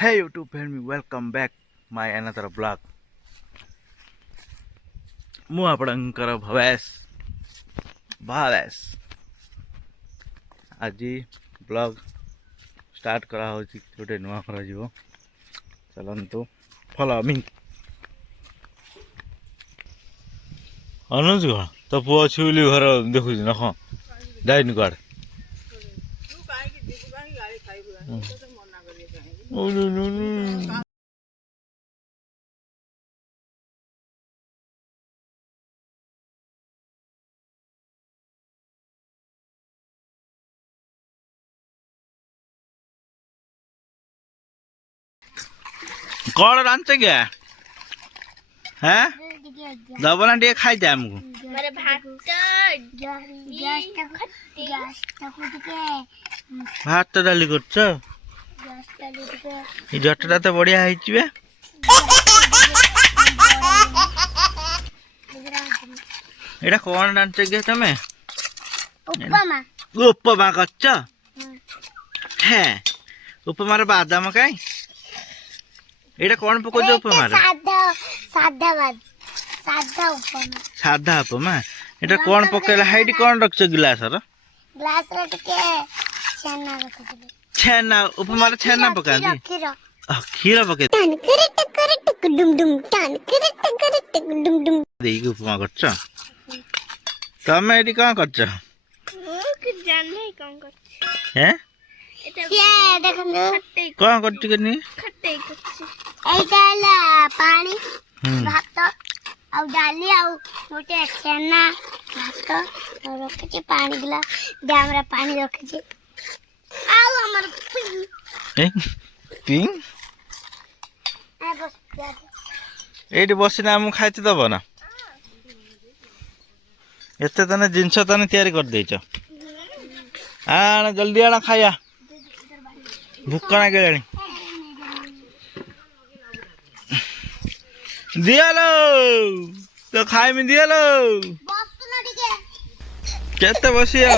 Hey YouTube family, welcome back my another vlog. ମୁଁ ଆପଣଙ୍କର ଭାବେଶ ଆଜି ବ୍ଲଗ ଷ୍ଟାର୍ଟ କରାହେଉଛି ଗୋଟେ ନୂଆ କରାଯିବ। ଚାଲନ୍ତୁ ଫଲୋ ମି। ଅନୁଜ କଣ ତୋ ପୁଅ ଅଛି ବୋଲି ଘର ଦେଖୁଛି ନା କଣ ଯାଇନି କୁଆଡ଼େ? कौन रांच गया है दबना टे खाई जाए हमको भात तो डाली कर जटटा तो बढ़िया है एटा कौन रांच गया तुम्हें उपमा कर उपमा बादाम कहीं एटा कौन पको जो उपमा साधा उपमा एटा कौन पकेला हाइडी कौन रखछ गिलास रो छेना उपमा रे छेना पका दी खीर पके देई उपमा करछ तमे एडी कोन करछ जाने कोन करछ हैं ये देखनु कोन करछ कनी खट्टे करछ एइताला पानी भात आउ डाली आउ मोटे छेना भात रखछि पानी गिला दामरा पानी रखछि आउ हमर पिंग आ बस एडी बसिना हम खाइते दबो ना एते तने जिंस तने तयारी कर देछ आना जल्दी आना खाया भूख ना गेलानी दियालो तो खाई में दियालो बस ना टिके केते बसिया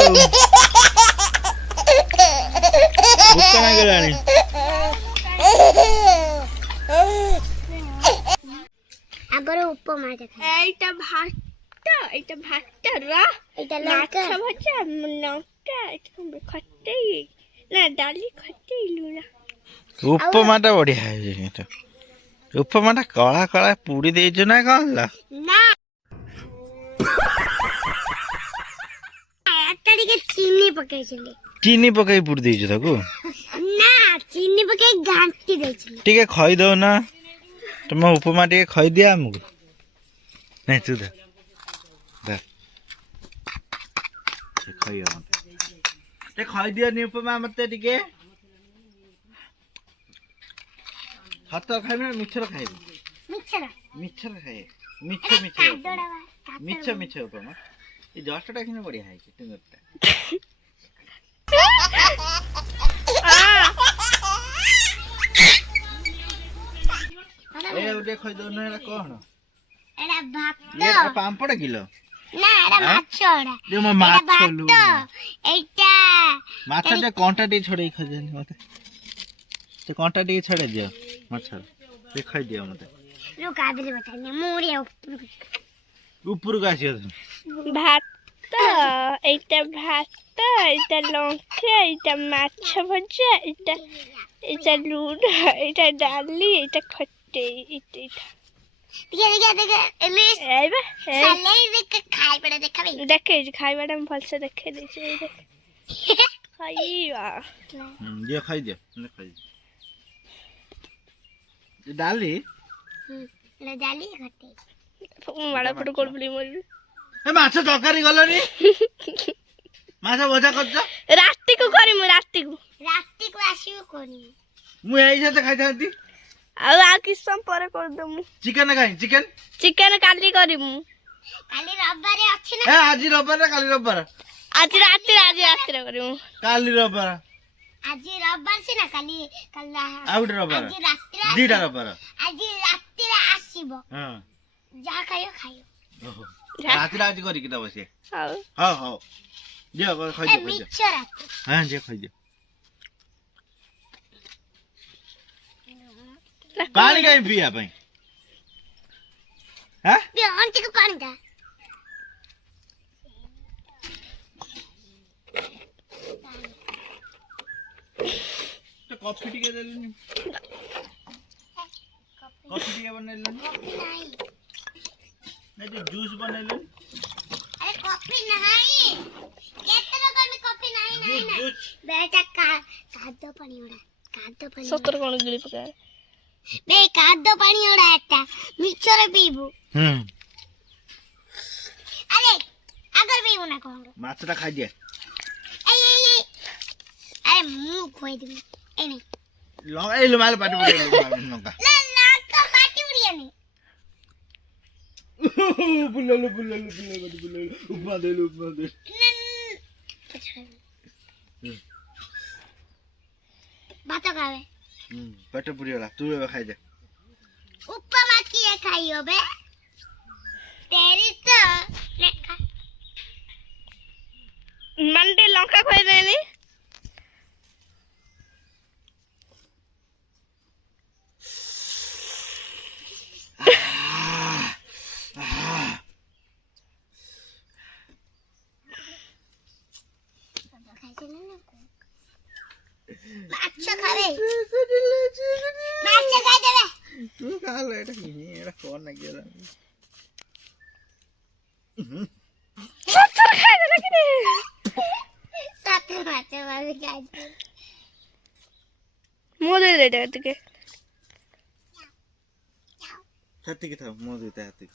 भूख ना गेलानी आगर उपमा देखा एटा भात रा एटा लंका भजा लंका एटा खट्टे ना डाली खट्टे लूला उपमाटा बढ़िया है उपमाटा कला कला पूरी देजो ना कौन ला ना एटा के चीनी पकाई छले चीनी पकाई पूरी देजो ताको ना चीनी पकाई घांटी दे छले टिके खई दो ना तुम उपमा टिके खई दिया हमको नहीं तू दे खई ते खई दिया नि उपमा मते टिके हाथ खाइबे मिक्सर खाइबे मिक्सर खाए मिक्सर उपमा ये जस्टटा किने बढ़िया है टिंगरटा ए उडे खई दो ना कोन एड़ा भात ये पांपड़ किलो ना एड़ा माछोड़ा दे म माछ लु एटा माछ दे कांटा टी छोड़े खा जानी मते ते कांटा टी छोड़े दियो माछ ते खाई दियो मते रुका बिले बताने मोरे ऊपर का आसी भात एटा लंका एटा माछ भजा एटा लून एटा डाली एटा खट्टे एटा देखे एलिस आइबे साले देख खाइ पड़े देखबे देखे खाइ बड़ा हम फल से देखे दे छै खाइबा ये खाई दियो ने खाई ये डाली ले डाली खट्टे माडा फट कोड बोली मोर ए माछ तरकारी गलनी माछ भजा करछ राती को आसीओ कोनी मु एई साथे खाइ थांती आ किस सम पर कर दमु चिकन खाइ चिकन काली करिमु काली रविवार अछि ना ए आज रविवार काली रविवार आज राती करिमु काली रविवार आज रविवार छी ना काली आउट रविवार आज राती दीटा रविवार आज राती आसीबो हां जा खाइयो ओहो राती आज करी कि दबो से हां हां जे खाइ दे मिक्सचर हां जे खाइ दे ପାଣି କାହିଁ ପିଇବା ପାଇଁ ଅଣ୍ଟିକୁ ପାଣି ଦା। କଫି ଟିକେ ଦେଲୁନି କଫି ଟିକେ ବନେଇଲୁନି ନାଇଁ ଟିକେ ଜୁସ୍ ବନେଇଲୁନି अरे कॉफी नहीं केते लोग में कॉफी नहीं नहीं ना बेटा कादो पानी ओडा कादो पानी सतर कोन गिली पका बे कादो पानी ओडा एटा मिक्सर पीबू अरे अगर पीबू ना कोन माछटा खाइ दे ए अरे मुंह खोई दे ए नहीं लगाइलो माल पाटी पडे नका ला ला तो पाटी उड़िया नहीं बुल्ललो उपमा दे भात खावे पेट पुरी होला तू एबे खाइ दे उपमा किए खाइयो बे तेरी तो लेखा मंडे लंका खोई देनी अच्छा खावे अच्छा खा देबे तू खा ले एटा कोन ना गेला सत्तर खा दे कि सत्तर माचे वाले खा दे मोदे दे दे के हाथी के था मो देता हाथी